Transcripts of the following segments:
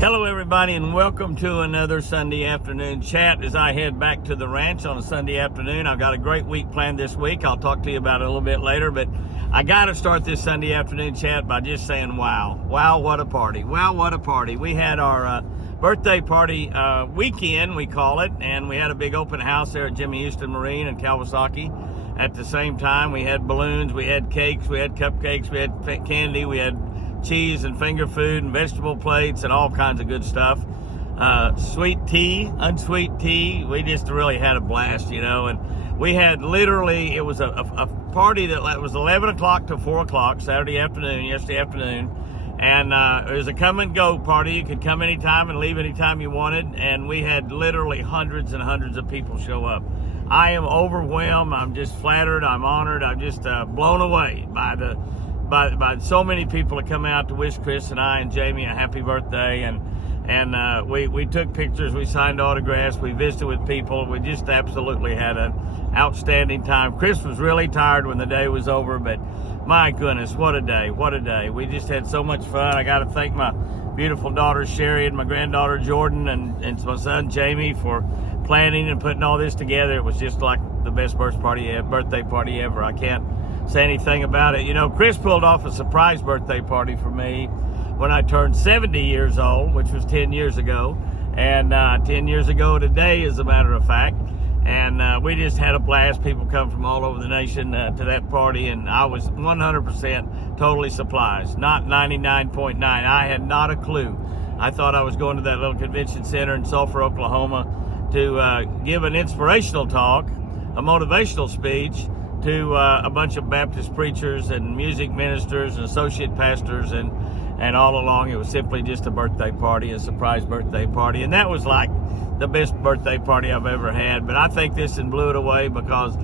Hello everybody, and welcome to another Sunday afternoon chat as I head back to the ranch on a Sunday afternoon. I've got a great week planned this week. I'll talk to you about it a little bit later, but I got to start this Sunday afternoon chat by just saying wow. Wow, what a party. Wow, what a party. We had our birthday party weekend, we call it, and we had a big open house there at Jimmy Houston Marine in Kawasaki. At the same time, we had balloons, we had cakes, we had cupcakes, we had candy, we had cheese and finger food and vegetable plates and all kinds of good stuff. Sweet tea, unsweet tea. We just really had a blast, you know. And we had literally, it was a party that was 11 o'clock to 4 o'clock yesterday afternoon. And it was a come and go party. You could come anytime and leave anytime you wanted. And we had literally hundreds and hundreds of people show up. I am overwhelmed. I'm just flattered. I'm honored. I'm just blown away by so many people to come out to wish Chris and I and Jamie a happy birthday, and we took pictures, we signed autographs, we visited with people. We just absolutely had an outstanding time. Chris was really tired when the day was over, but my goodness, what a day, what a day. We just had so much fun. I got to thank my beautiful daughter Sherry and my granddaughter Jordyn and my son Jamie for planning and putting all this together. It was just like the best birthday party ever. I can't say anything about it. You know, Chris pulled off a surprise birthday party for me when I turned 70 years old, which was 10 years ago. And 10 years ago today, as a matter of fact. And we just had a blast. People come from all over the nation to that party. And I was 100% totally surprised, not 99.9. I had not a clue. I thought I was going to that little convention center in Sulphur, Oklahoma to give an inspirational talk, a motivational speech, to a bunch of Baptist preachers and music ministers and associate pastors, and all along it was simply just a birthday party, a surprise birthday party. And that was like the best birthday party I've ever had. But I think this one blew it away because,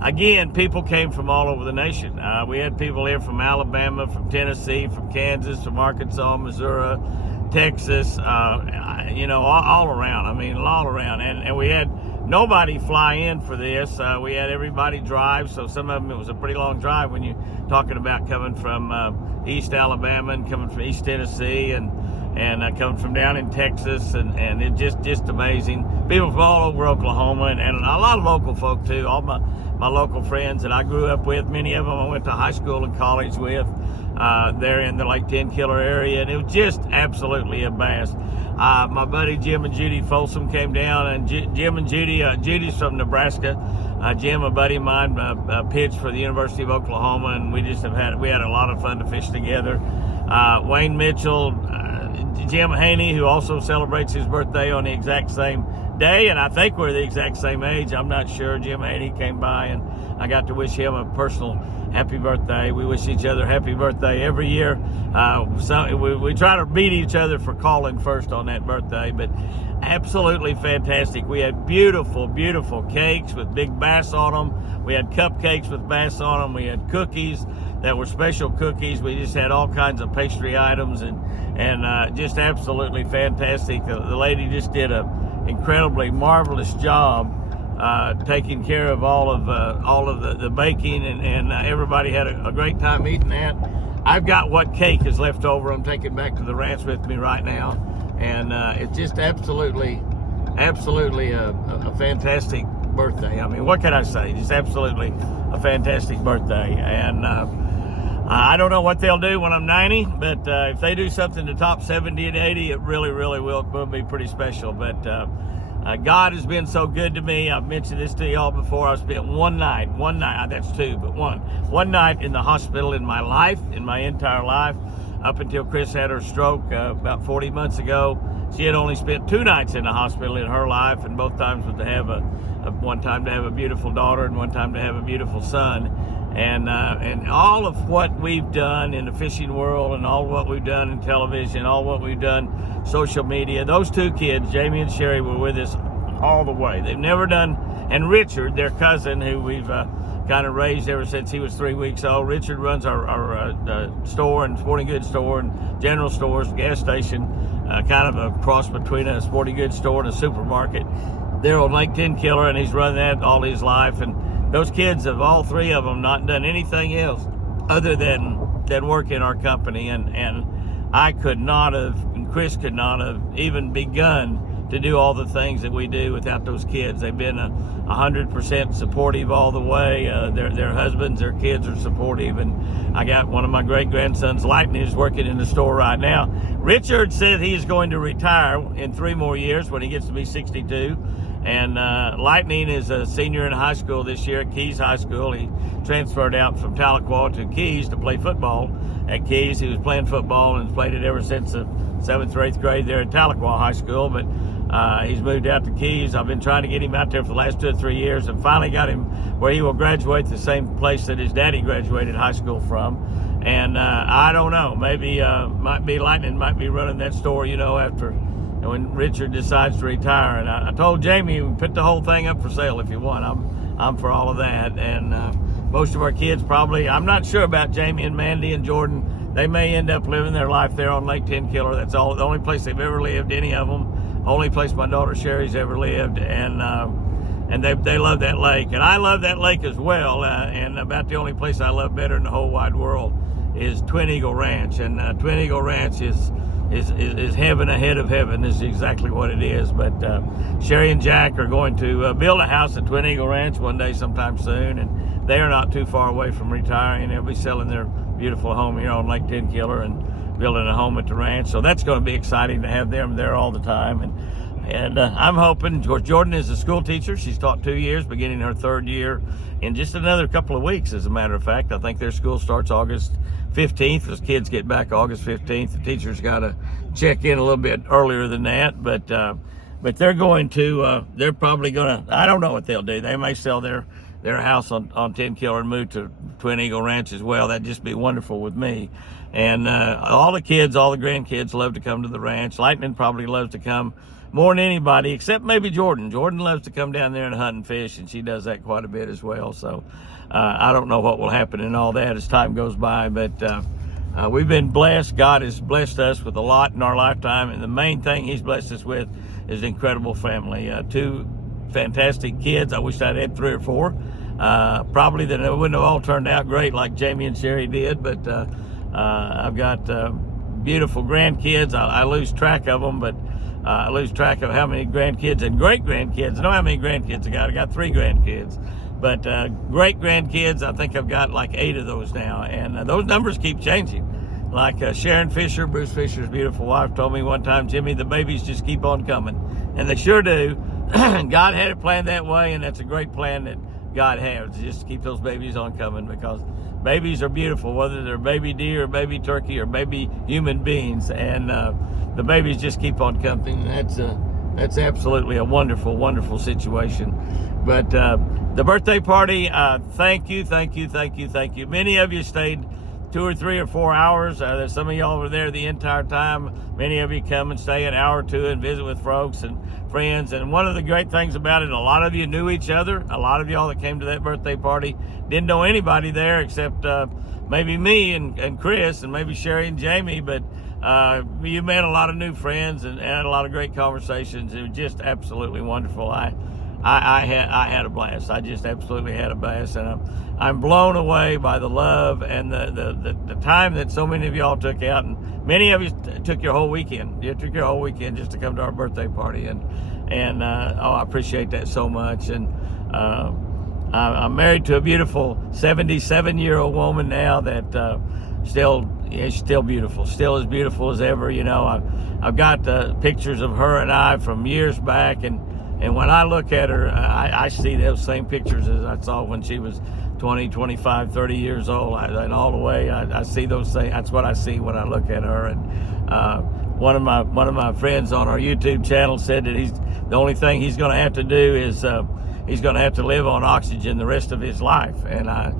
again, people came from all over the nation. We had people here from Alabama, from Tennessee, from Kansas, from Arkansas, Missouri, Texas, you know, all around. I mean, all around. And we had nobody fly in for this. We had everybody drive, so some of them, it was a pretty long drive when you're talking about coming from East Alabama and coming from East Tennessee and coming from down in Texas, and it just amazing. People from all over Oklahoma and a lot of local folk too. All my local friends that I grew up with, many of them I went to high school and college with. There in the Lake 10 Killer area, and it was just absolutely a blast. My buddy Jim and Judy Folsom came down, and Jim and Judy, Judy's from Nebraska. Jim, a buddy of mine, pitched for the University of Oklahoma, and we had a lot of fun to fish together. Wayne Mitchell, Jim Haney, who also celebrates his birthday on the exact same day, and I think we're the exact same age. I'm not sure. Jim Haney came by, and I got to wish him a personal happy birthday. We wish each other happy birthday every year. We try to beat each other for calling first on that birthday, but absolutely fantastic. We had beautiful, beautiful cakes with big bass on them. We had cupcakes with bass on them. We had cookies that were special cookies. We just had all kinds of pastry items and just absolutely fantastic. The lady just did a incredibly marvelous job taking care of all of the baking, and everybody had a great time eating that. I've got what cake is left over. I'm taking back to the ranch with me right now, and it's just absolutely a fantastic birthday. I mean, what can I say? Just absolutely a fantastic birthday, and I don't know what they'll do when I'm 90, but if they do something to top 70 and 80, it really will be pretty special. But God has been so good to me. I've mentioned this to y'all before. I spent one night, that's two, but one night in the hospital in my life, in my entire life, up until Chris had her stroke about 40 months ago. She had only spent 2 nights in the hospital in her life, and both times was to have one time to have a beautiful daughter and one time to have a beautiful son. And all of what we've done in the fishing world, and all what we've done in television, all what we've done social media, those 2 kids, Jamie and Sherry, were with us all the way. They've never done, and Richard, their cousin, who we've kind of raised ever since he was 3 weeks old. Richard runs our store and sporting goods store and general stores, gas station, kind of a cross between a sporting goods store and a supermarket. They're on Lake 10 Killer, and he's run that all his life. And those kids have, all 3 of them, not done anything else other than work in our company. And I could not have Chris could not have even begun to do all the things that we do without those kids. They've been 100% supportive all the way. Their husbands, their kids are supportive, and I got one of my great grandsons, Lightning, is working in the store right now. Richard said he's going to retire in 3 more years when he gets to be 62. And Lightning is a senior in high school this year at Keys High School. He transferred out from Tahlequah to Keys to play football at Keys. He was playing football and has played it ever since the 7th or 8th grade there at Tahlequah High School. But he's moved out to Keys. I've been trying to get him out there for the last 2 or 3 years, and finally got him where he will graduate the same place that his daddy graduated high school from. And I don't know, maybe might be Lightning might be running that store, after when Richard decides to retire. And I told Jamie, put the whole thing up for sale if you want. I'm for all of that. And most of our kids probably, I'm not sure about Jamie and Mandy and Jordyn. They may end up living their life there on Lake Tenkiller. That's all, the only place they've ever lived, any of them. Only place my daughter Sherry's ever lived. And they love that lake. And I love that lake as well. And about the only place I love better in the whole wide world is Twin Eagle Ranch. And Twin Eagle Ranch is heaven ahead of heaven. This is exactly what it is. But Sherry and Jack are going to build a house at Twin Eagle Ranch one day sometime soon, and they are not too far away from retiring. They'll be selling their beautiful home here on Lake Tenkiller and building a home at the ranch. So that's going to be exciting to have them there all the time. And I'm hoping, of course, Jordyn is a school teacher. She's taught 2 years, beginning her 3rd year in just another couple of weeks, as a matter of fact. I think their school starts August 15th. As kids get back August 15th, the teachers got to check in a little bit earlier than that. But they're going to, they're probably going to, I don't know what they'll do. They may sell their house on Tenkiller and move to Twin Eagle Ranch as well. That'd just be wonderful with me. And all the kids, all the grandkids love to come to the ranch. Lightning probably loves to come more than anybody, except maybe Jordyn. Jordyn loves to come down there and hunt and fish, and she does that quite a bit as well. So I don't know what will happen in all that as time goes by, but we've been blessed. God has blessed us with a lot in our lifetime, and the main thing he's blessed us with is an incredible family. 2 fantastic kids. I wish I'd had 3 or 4. Probably that it wouldn't have all turned out great like Jamie and Sherry did, but I've got beautiful grandkids. I lose track of them, but I lose track of how many grandkids and great-grandkids. I know how many grandkids I got. I got 3 grandkids. But great-grandkids, I think I've got like 8 of those now. And those numbers keep changing. Like Sharon Fisher, Bruce Fisher's beautiful wife, told me one time, Jimmy, the babies just keep on coming. And they sure do. God had it planned that way, and that's a great plan that God has, just to keep those babies on coming, because babies are beautiful, whether they're baby deer or baby turkey or baby human beings. And the babies just keep on coming. That's absolutely a wonderful, wonderful situation. But the birthday party, thank you. Many of you stayed 2 or 3 or 4 hours. There's some of y'all were there the entire time. Many of you come and stay an hour or 2 and visit with folks and friends. And one of the great things about it, a lot of you knew each other. A lot of y'all that came to that birthday party didn't know anybody there except maybe me and Chris and maybe Sherry and Jamie. But you met a lot of new friends and had a lot of great conversations. It was just absolutely wonderful. I had a blast. I just absolutely had a blast, and I'm blown away by the love and the time that so many of y'all took out, and many of you took your whole weekend. You took your whole weekend just to come to our birthday party, and I appreciate that so much. And I'm married to a beautiful 77-year-old woman now that she's still beautiful, still as beautiful as ever. I've got pictures of her and I from years back, and when I look at her, I see those same pictures as I saw when she was 20, 25, 30 years old. And all the way, I see those same. That's what I see when I look at her. And one of my friends on our YouTube channel said that the only thing he's going to have to do is he's going to have to live on oxygen the rest of his life. And I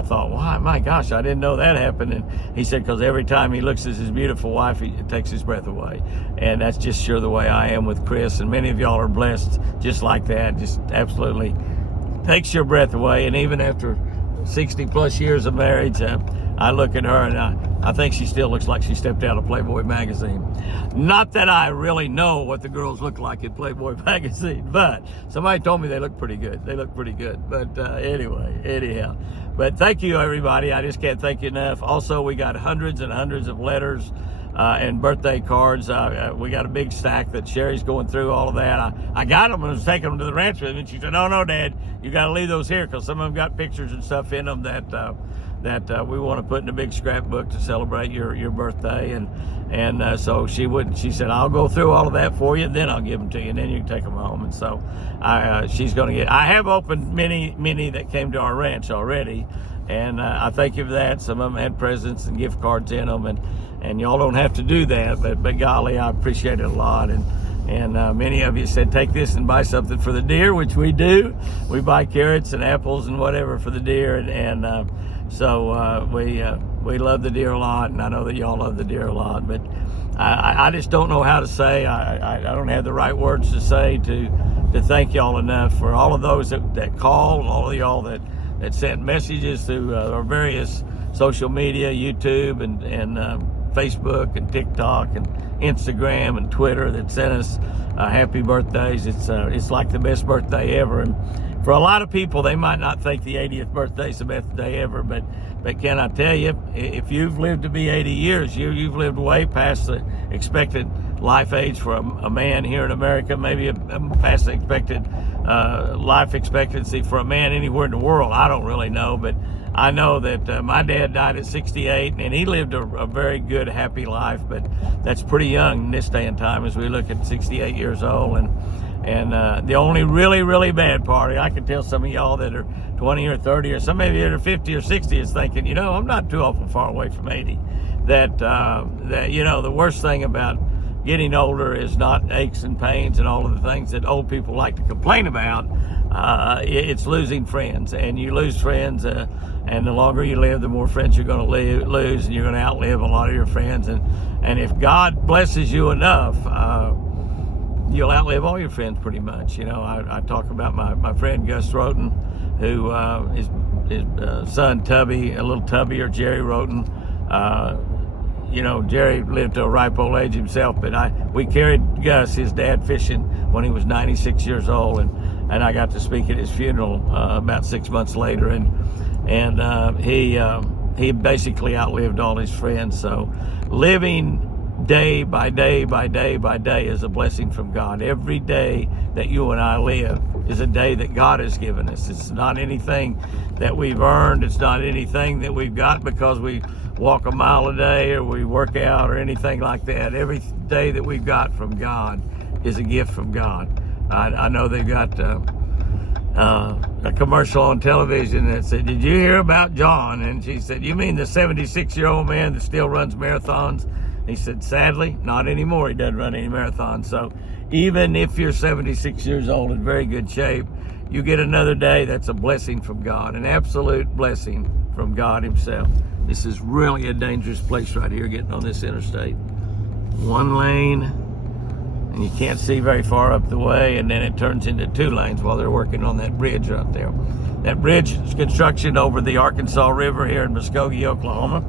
thought, wow, my gosh, I didn't know that happened. And he said, because every time he looks at his beautiful wife, it takes his breath away. And that's just sure the way I am with Chris. And many of y'all are blessed just like that. Just absolutely takes your breath away. And even after 60 plus years of marriage, I look at her and I think she still looks like she stepped out of Playboy magazine. Not that I really know what the girls look like in Playboy magazine, but somebody told me they look pretty good. They look pretty good. But anyhow. But thank you, everybody. I just can't thank you enough. Also, we got hundreds and hundreds of letters and birthday cards. We got a big stack that Sherry's going through all of that. I got them and was taking them to the ranch with me. And she said, no, Dad, you got to leave those here because some of them got pictures and stuff in them that we want to put in a big scrapbook to celebrate your birthday. And so she said, I'll go through all of that for you, and then I'll give them to you, and then you can take them home. And so she's going to get. I have opened many that came to our ranch already, and I thank you for that. Some of them had presents and gift cards in them, and y'all don't have to do that, but golly, I appreciate it a lot. And many of you said, take this and buy something for the deer, which we do. We buy carrots and apples and whatever for the deer, and so we love the deer a lot, and I know that y'all love the deer a lot. But I just don't know how to say. I don't have the right words to say to thank y'all enough for all of those that called, all of y'all that sent messages through our various social media, YouTube and Facebook and TikTok and Instagram and Twitter, that sent us happy birthdays. It's like the best birthday ever. And for a lot of people, they might not think the 80th birthday is the best day ever, but can I tell you, if you've lived to be 80 years, you've lived way past the expected life age for a man here in America, maybe past the expected life expectancy for a man anywhere in the world. I don't really know, but I know that my dad died at 68, and he lived a very good, happy life, but that's pretty young in this day and time as we look at 68 years old. And the only really, really bad part, I can tell some of y'all that are 20 or 30, or some of you that are 50 or 60 is thinking, I'm not too awful far away from 80. That the worst thing about getting older is not aches and pains and all of the things that old people like to complain about. It's losing friends, and you lose friends, and the longer you live, the more friends you're going to lose, and you're going to outlive a lot of your friends. And if God blesses you enough, you'll outlive all your friends pretty much. I talk about my friend Gus Roten, who his son Tubby, a little Tubby, or Jerry Roten. Jerry lived to a ripe old age himself, but we carried Gus, his dad, fishing when he was 96 years old, and I got to speak at his funeral about 6 months later, and he basically outlived all his friends. So living day by day by day by day is a blessing from God. Every day that you and I live is a day that God has given us. It's not anything that we've earned. It's not anything that we've got because we walk a mile a day or we work out or anything like that. Every day that we've got from God is a gift from God. I know they've got a commercial on television that said, "Did you hear about John?" And she said, "You mean the 76-year-old man that still runs marathons?" He said, "Sadly, not anymore. He doesn't run any marathons." So even if you're 76 years old in very good shape, you get another day. That's a blessing from God, an absolute blessing from God himself. This is really a dangerous place right here, getting on this interstate. One lane, and you can't see very far up the way, and then it turns into 2 lanes while they're working on that bridge right there. That bridge is construction over the Arkansas River here in Muskogee, Oklahoma.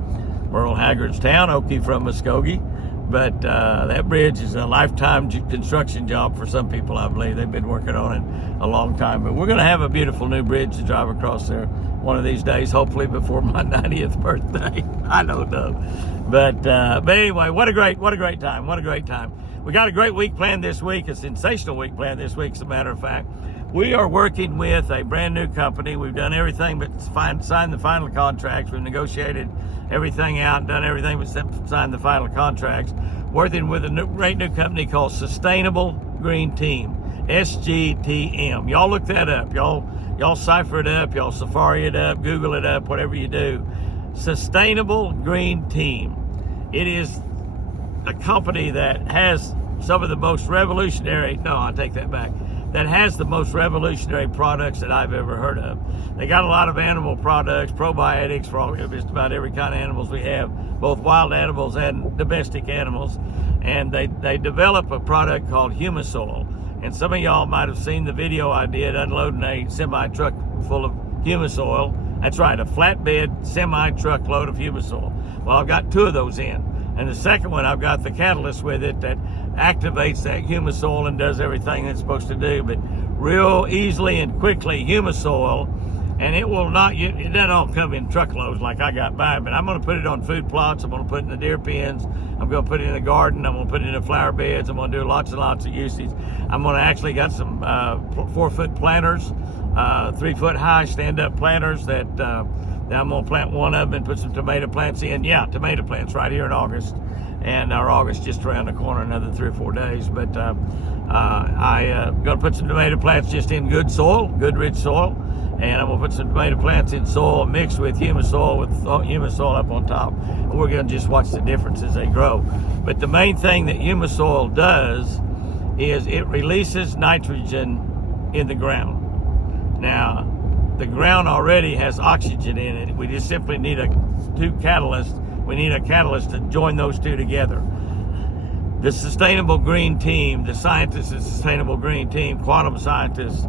Merle Haggard's town, Okie from Muskogee. But that bridge is a lifetime construction job for some people, I believe. They've been working on it a long time. But we're going to have a beautiful new bridge to drive across there one of these days, hopefully before my 90th birthday. I don't know. But anyway, what a great time. What a great time. We got a great week planned this week, a sensational week planned this week, as a matter of fact. We are working with a brand new company. We've done everything but signed the final contracts. We've negotiated everything out and done everything but signed the final contracts. Working with a great new company called Sustainable Green Team, SGTM. Y'all look that up. Y'all cipher it up. Y'all Safari it up. Google it up. Whatever you do. Sustainable Green Team. It is a company that has some of the most revolutionary. No, I take that back. That has the most revolutionary products that I've ever heard of. They got a lot of animal products, probiotics for just about every kind of animals we have, both wild animals and domestic animals. And they develop a product called Humisoil. And some of y'all might have seen the video I did unloading a semi-truck full of Humisoil. That's right, a flatbed semi-truck load of Humisoil. Well, I've got 2 of those in. And the second one, I've got the catalyst with it that activates that Humisoil and does everything it's supposed to do. But real easily and quickly, Humisoil, and it will not, it doesn't all come in truckloads like I got by, but I'm going to put it on food plots. I'm going to put it in the deer pens. I'm I'm going to put it in the garden. I'm going to put it in the flower beds. I'm going to do lots and lots of usage. I'm going to actually got some 4-foot planters, 3-foot high stand-up planters that I'm going to plant one of them and put some tomato plants in. Yeah, tomato plants right here in August. And our August just around the corner, another 3 or 4 days. But I'm going to put some tomato plants just in good soil, good rich soil. And I'm going to put some tomato plants in soil mixed with humus soil up on top. And we're going to just watch the difference as they grow. But the main thing that humus soil does is it releases nitrogen in the ground. Now, the ground already has oxygen in it. We just simply need two catalysts. We need a catalyst to join those two together. The Sustainable Green Team, the scientists of the Sustainable Green Team, quantum scientists,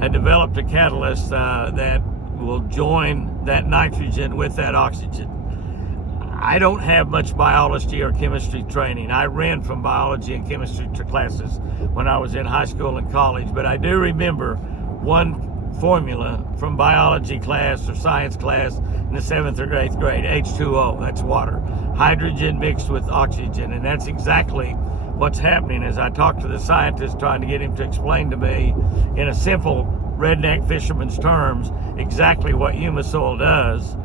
had developed a catalyst that will join that nitrogen with that oxygen. I don't have much biology or chemistry training. I ran from biology and chemistry classes when I was in high school and college, but I do remember one formula from biology class or science class in the 7th or 8th grade, H2O, that's water. Hydrogen mixed with oxygen, and that's exactly what's happening as I talk to the scientist trying to get him to explain to me in a simple redneck fisherman's terms exactly what humus soil does.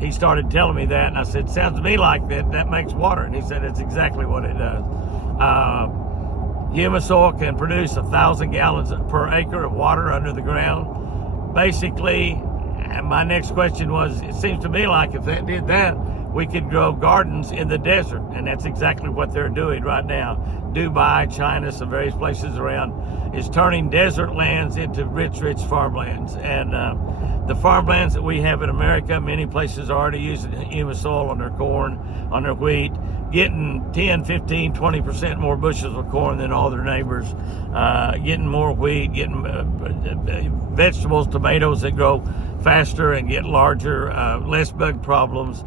He started telling me that, and I said, sounds to me like that makes water, and he said it's exactly what it does. Humus soil can produce 1,000 gallons per acre of water under the ground. Basically, my next question was, it seems to me like if that did that, we could grow gardens in the desert, and that's exactly what they're doing right now. Dubai, China, some various places around is turning desert lands into rich farmlands. And the farmlands that we have in America, many places are already using humus soil on their corn, on their wheat, getting 10, 15, 20% more bushels of corn than all their neighbors, getting more wheat, getting vegetables, tomatoes that grow faster and get larger, less bug problems.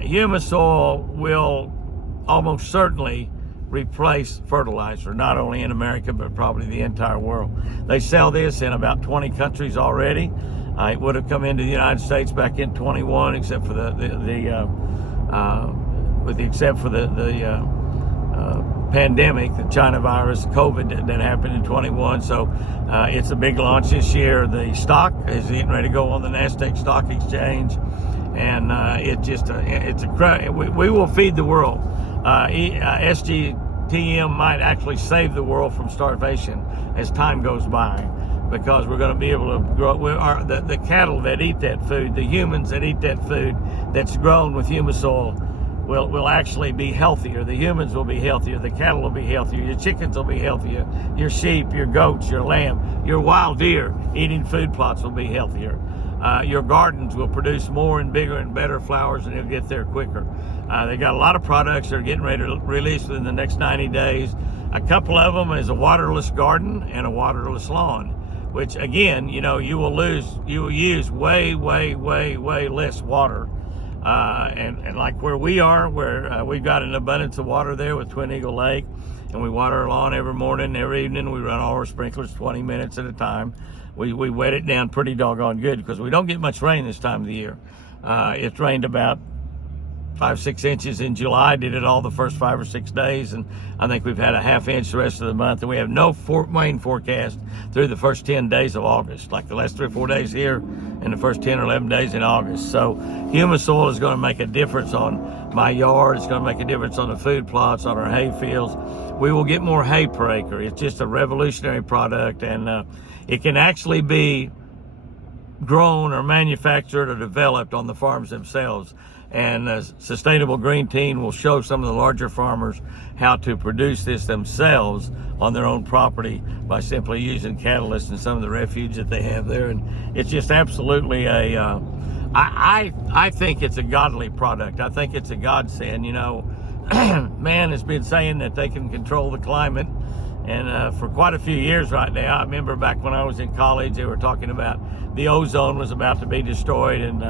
Humus soil will almost certainly replace fertilizer, not only in America, but probably the entire world. They sell this in about 20 countries already. It would have come into the United States back in 21, except for the pandemic, the China virus, COVID that happened in 21. So it's a big launch this year. The stock is getting ready to go on the NASDAQ Stock Exchange. And we will feed the world. SGTM might actually save the world from starvation as time goes by, because we're going to be able to grow. The cattle that eat that food, the humans that eat that food that's grown with humus soil, will actually be healthier. The humans will be healthier. The cattle will be healthier. Your chickens will be healthier. Your sheep, your goats, your lamb, your wild deer eating food plots will be healthier. Your gardens will produce more and bigger and better flowers, and they'll get there quicker. They got a lot of products that are getting ready to release within the next 90 days. A couple of them is a waterless garden and a waterless lawn, which again, you will use way less water. And like where we are, where we've got an abundance of water there with Twin Eagle Lake, and we water our lawn every morning, every evening. We run all our sprinklers 20 minutes at a time. We wet it down pretty doggone good because we don't get much rain this time of the year. It's rained about 5-6 inches in July, did it all the first 5 or 6 days, and I think we've had a half inch the rest of the month, and we have no rain forecast through the first 10 days of August, like the last 3 or 4 days here and the first 10 or 11 days in August. So humus soil is going to make a difference on my yard. It's going to make a difference on the food plots, on our hay fields. We will get more hay per acre. It's just a revolutionary product, and it can actually be grown or manufactured or developed on the farms themselves. And the Sustainable Green Team will show some of the larger farmers how to produce this themselves on their own property by simply using catalysts and some of the refuge that they have there. And it's just absolutely I think it's a godly product. I think it's a godsend. Man has been saying that they can control the climate, and for quite a few years right now. I remember back when I was in college, they were talking about the ozone was about to be destroyed, and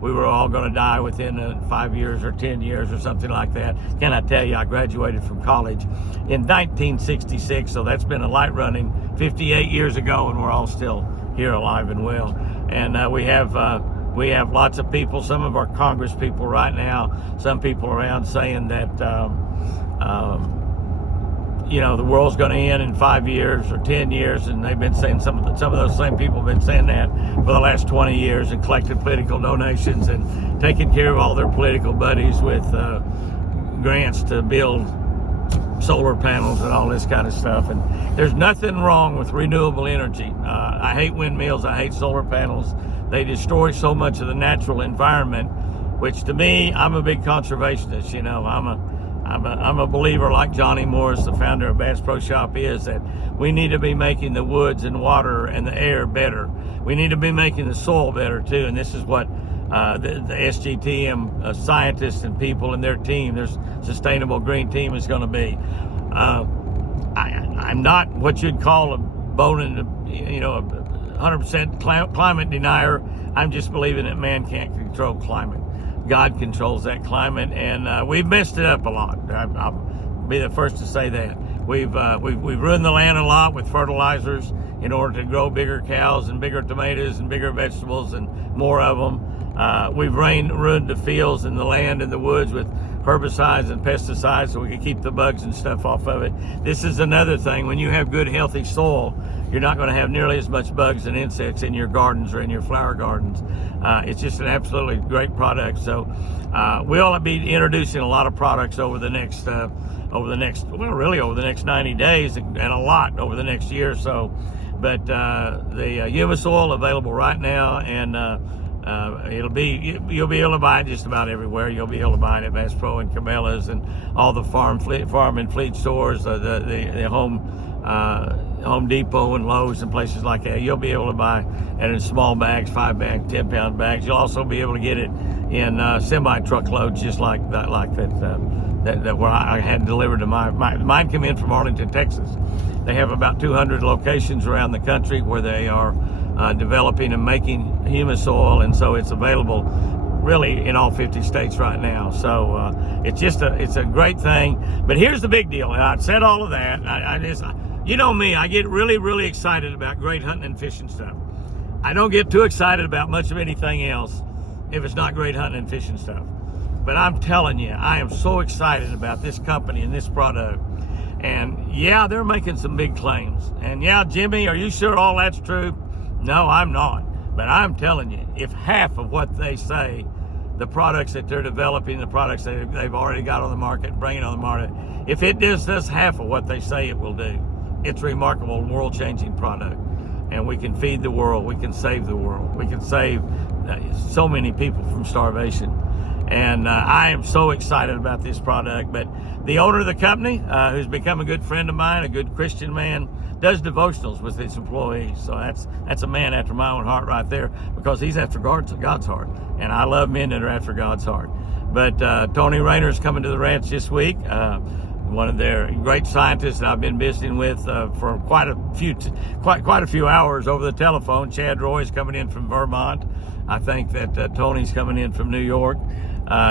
we were all going to die within 5 years or 10 years or something like that. Can I tell you, I graduated from college in 1966, so that's been a light running 58 years ago, and we're all still here alive and well. And we have We have lots of people, some of our Congress people right now, some people around saying that, the world's going to end in 5 years or 10 years, and they've been saying some of those same people have been saying that for the last 20 years and collected political donations and taking care of all their political buddies with grants to build solar panels and all this kind of stuff. And there's nothing wrong with renewable energy. I hate windmills. I hate solar panels. They destroy so much of the natural environment, which to me, I'm a big conservationist. I'm a believer, like Johnny Morris, the founder of Bass Pro Shop, is that we need to be making the woods and water and the air better. We need to be making the soil better too. And this is what the SGTM scientists and people and their team, their sustainable green team, is going to be. I'm not what you'd call a bone in the, a 100% climate denier. I'm just believing that man can't control climate. God controls that climate, and we've messed it up a lot. I'll be the first to say that. We've ruined the land a lot with fertilizers in order to grow bigger cows and bigger tomatoes and bigger vegetables and more of them. We've ruined the fields and the land and the woods with herbicides and pesticides so we can keep the bugs and stuff off of it. This is another thing. When you have good, healthy soil, you're not going to have nearly as much bugs and insects in your gardens or in your flower gardens. It's just an absolutely great product. So we'll be introducing a lot of products over the next 90 days, and a lot over the next year or so. But the humus oil available right now, and you'll be able to buy it just about everywhere. You'll be able to buy it at Bass Pro and Cabela's and all the farm and fleet stores, the Home Depot and Lowe's and places like that. You'll be able to buy it in small bags, 5-bag, 10-pound bags. You'll also be able to get it in semi-truckloads, just like that where I had delivered to mine come in from Arlington, Texas. They have about 200 locations around the country where they are developing and making humus oil, and so it's available really in all 50 states right now. So it's a great thing. But here's the big deal. And I said all of that. You know me, I get really, really excited about great hunting and fishing stuff. I don't get too excited about much of anything else if it's not great hunting and fishing stuff. But I'm telling you, I am so excited about this company and this product. And yeah, they're making some big claims. And yeah, Jimmy, are you sure all that's true? No, I'm not. But I'm telling you, if half of what they say, the products that they're developing, the products that they've already got on the market, bringing on the market, if it does half of what they say it will do, it's a remarkable, world-changing product. And we can feed the world. We can save the world. We can save so many people from starvation. And I am so excited about this product. But the owner of the company, who's become a good friend of mine, a good Christian man, does devotionals with his employees. So that's a man after my own heart right there, because he's after God's heart. And I love men that are after God's heart. But Tony Rayner's coming to the ranch this week. One of their great scientists that I've been visiting with for quite a few hours over the telephone. Chad Roy's coming in from Vermont. I think that Tony's coming in from New York.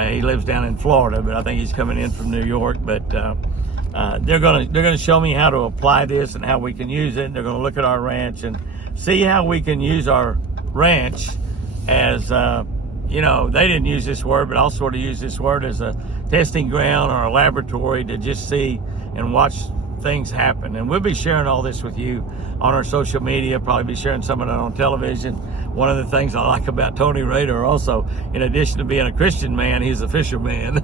He lives down in Florida, but I think he's coming in from New York. But they're gonna show me how to apply this and how we can use it. And they're gonna look at our ranch and see how we can use our ranch as they didn't use this word, but I'll sort of use this word as a testing ground or a laboratory to just see and watch things happen. And we'll be sharing all this with you on our social media, probably be sharing some of it on television. One of the things I like about Tony Rayner also, in addition to being a Christian man, he's a fisherman.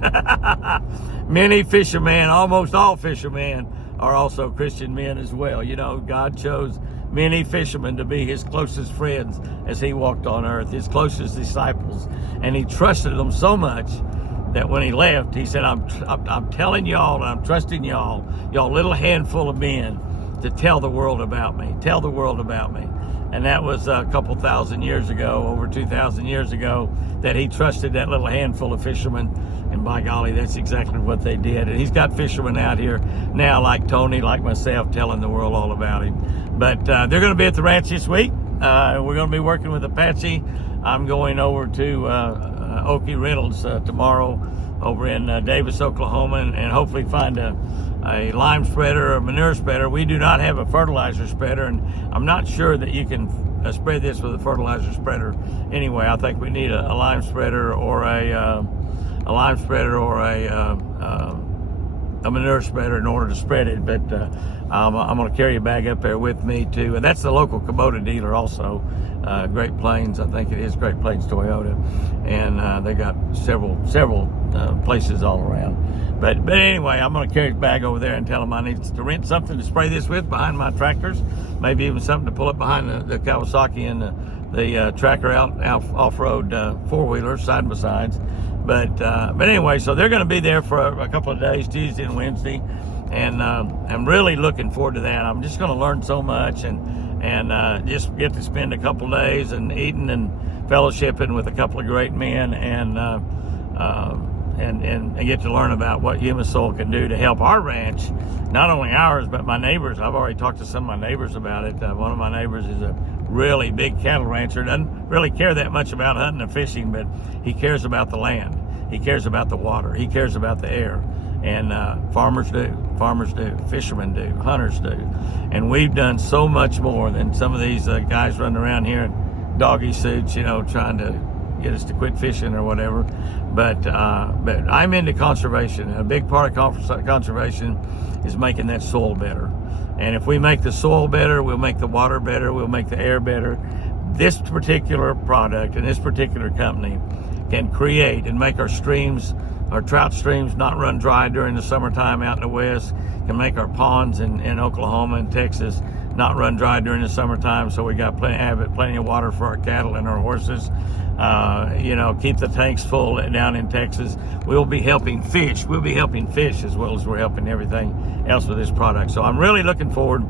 Many fishermen, almost all fishermen, are also Christian men as well. God chose many fishermen to be his closest friends as he walked on earth, his closest disciples. And he trusted them so much that when he left, he said, I'm telling y'all, and I'm trusting y'all little handful of men, to tell the world about me. Tell the world about me. And that was a couple thousand years ago, over 2,000 years ago, that he trusted that little handful of fishermen. And by golly, that's exactly what they did. And he's got fishermen out here now, like Tony, like myself, telling the world all about him. But they're going to be at the ranch this week. We're going to be working with Apache. I'm going over to Okie Reynolds tomorrow over in Davis, Oklahoma, and hopefully find a a lime spreader or a manure spreader. We do not have a fertilizer spreader, and I'm not sure that you can spread this with a fertilizer spreader. Anyway, I think we need a lime spreader or a manure spreader in order to spread it. But I'm going to carry a bag up there with me too, and that's the local Kubota dealer also, Great Plains. I think it is Great Plains Toyota, and they got several places all around. But anyway, I'm going to carry the bag over there and tell them I need to rent something to spray this with behind my tractors, maybe even something to pull up behind the Kawasaki and the tracker off-road four-wheelers side by sides. But anyway, so they're going to be there for a couple of days, Tuesday and Wednesday, and I'm really looking forward to that. I'm just going to learn so much and just get to spend a couple of days and eating and fellowshipping with a couple of great men and get to learn about what humus soil can do to help our ranch, not only ours, but my neighbors. I've already talked to some of my neighbors about it. One of my neighbors is a really big cattle rancher, doesn't really care that much about hunting and fishing, but he cares about the land. He cares about the water. He cares about the air. And farmers do, fishermen do, hunters do. And we've done so much more than some of these guys running around here in doggy suits, trying to get us to quit fishing or whatever. But I'm into conservation. A big part of conservation is making that soil better. And if we make the soil better, we'll make the water better, we'll make the air better. This particular product and this particular company can create and make our streams, our trout streams, not run dry during the summertime out in the west, can make our ponds in Oklahoma and Texas not run dry during the summertime, so we got plenty of water for our cattle and our horses. Keep the tanks full down in Texas. We'll be helping fish. We'll be helping fish as well as we're helping everything else with this product. So I'm really looking forward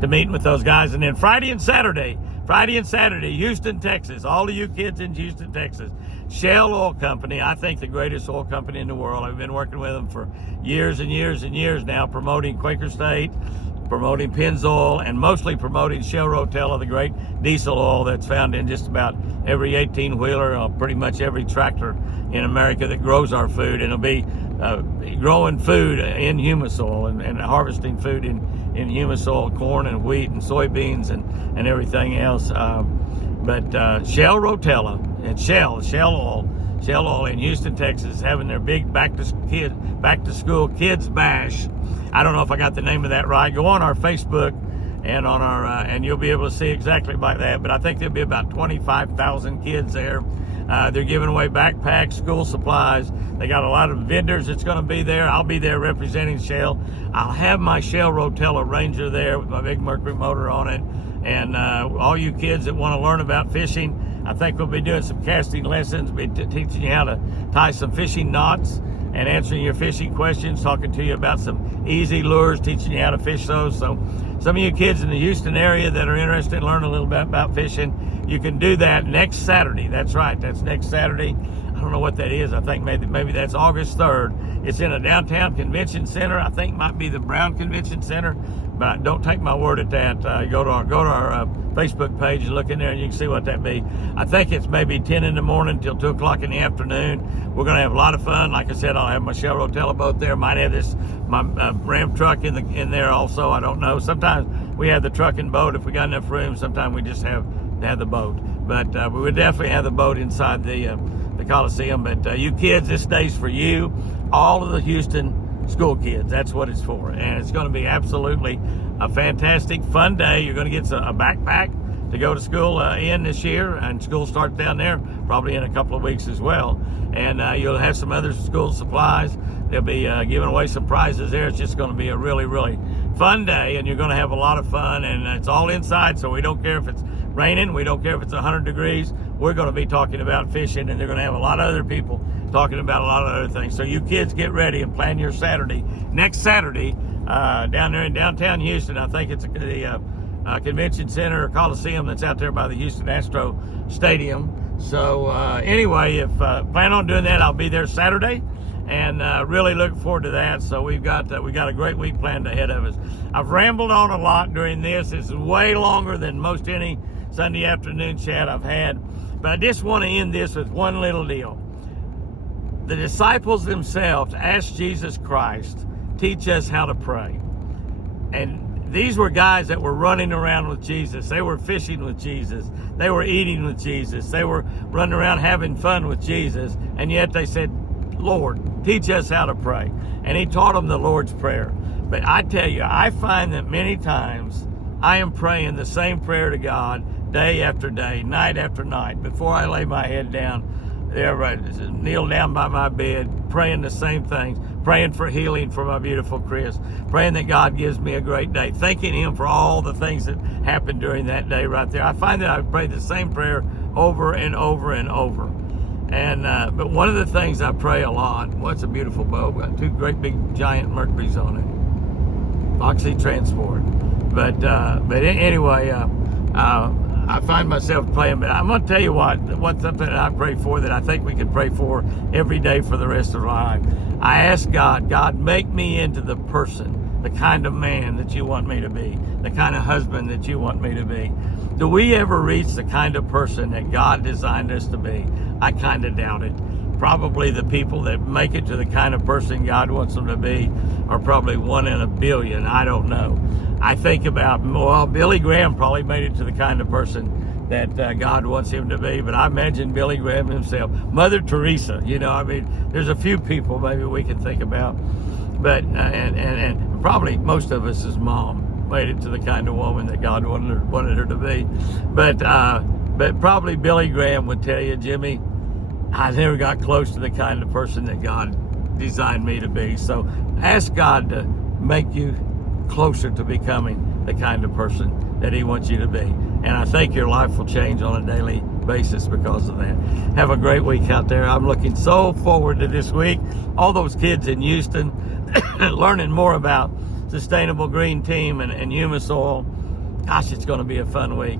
to meeting with those guys. And then Friday and Saturday, Houston, Texas. All of you kids in Houston, Texas. Shell Oil Company, I think the greatest oil company in the world. I've been working with them for years and years and years now, promoting Quaker State, promoting Pennzoil, and mostly promoting Shell Rotella, the great diesel oil that's found in just about every 18-wheeler, pretty much every tractor in America that grows our food. And it'll be growing food in humus soil and harvesting food in humus soil, corn and wheat and soybeans and everything else. But Shell Rotella and Shell Oil in Houston, Texas, having their big back to school kids bash. I don't know if I got the name of that right. Go on our Facebook and on our and you'll be able to see exactly like that. But I think there'll be about 25,000 kids there. They're giving away backpacks, school supplies. They got a lot of vendors that's going to be there. I'll be there representing Shell. I'll have my Shell Rotella Ranger there with my big Mercury motor on it. And all you kids that want to learn about fishing, I think we'll be doing some casting lessons, be teaching you how to tie some fishing knots and answering your fishing questions, talking to you about some easy lures, teaching you how to fish those. So some of you kids in the Houston area that are interested in learning a little bit about fishing, you can do that next Saturday. That's right, that's next Saturday. I don't know what that is. I think maybe that's August 3rd. It's in a downtown convention center. I think it might be the Brown Convention Center, but don't take my word at that. Go to our Facebook page and look in there and you can see what that be. I think it's maybe 10 in the morning till 2 o'clock in the afternoon. We're going to have a lot of fun. Like I said, I'll have my Shell Rotella boat there. Might have my Ram truck in there also. I don't know. Sometimes we have the truck and boat if we got enough room. Sometimes we just have the boat. But we would definitely have the boat inside the Coliseum. But you kids, this day's for you. All of the Houston school kids, that's what it's for. And it's going to be absolutely a fantastic, fun day. You're going to get a backpack to go to school in this year, and school starts down there probably in a couple of weeks as well. And you'll have some other school supplies. They'll be giving away some prizes there. It's just going to be a really, really fun day, and you're going to have a lot of fun. And it's all inside, so we don't care if it's raining. We don't care if it's 100 degrees. We're going to be talking about fishing, and they're going to have a lot of other people talking about a lot of other things. So you kids get ready and plan your Saturday. Next Saturday, down there in downtown Houston, I think it's the convention center or Coliseum that's out there by the Houston Astro Stadium. So anyway, if plan on doing that, I'll be there Saturday, and really looking forward to that. So we got a great week planned ahead of us. I've rambled on a lot during this. It's way longer than most any Sunday afternoon chat I've had, but I just want to end this with one little deal. The disciples themselves asked Jesus Christ, teach us how to pray. And these were guys that were running around with Jesus. They were fishing with Jesus. They were eating with Jesus. They were running around having fun with Jesus. And yet they said, Lord, teach us how to pray. And he taught them the Lord's Prayer. But I tell you, I find that many times I am praying the same prayer to God day after day, night after night. Before I lay my head down, there, kneel down by my bed, praying the same things, praying for healing for my beautiful Chris, praying that God gives me a great day, thanking him for all the things that happened during that day right there. I find that I pray the same prayer over and over and over. And but one of the things I pray a lot, what's a beautiful boat, got two great big giant Mercuries on it, Oxy Transport. But anyway, I find myself praying, but I'm going to tell you what's something that I pray for that I think we can pray for every day for the rest of our life. I ask God, make me into the person, the kind of man that you want me to be, the kind of husband that you want me to be. Do we ever reach the kind of person that God designed us to be? I kind of doubt it. Probably the people that make it to the kind of person God wants them to be are probably 1 in a billion. I don't know. I think about, well, Billy Graham probably made it to the kind of person that God wants him to be, but I imagine Billy Graham himself. Mother Teresa, there's a few people maybe we can think about, but and probably most of us as mom made it to the kind of woman that God wanted her to be, but probably Billy Graham would tell you, Jimmy, I never got close to the kind of person that God designed me to be. So ask God to make you closer to becoming the kind of person that he wants you to be. And I think your life will change on a daily basis because of that. Have a great week out there. I'm looking so forward to this week. All those kids in Houston learning more about Sustainable Green Team and humus oil. Gosh, it's going to be a fun week.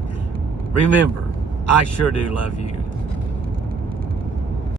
Remember, I sure do love you.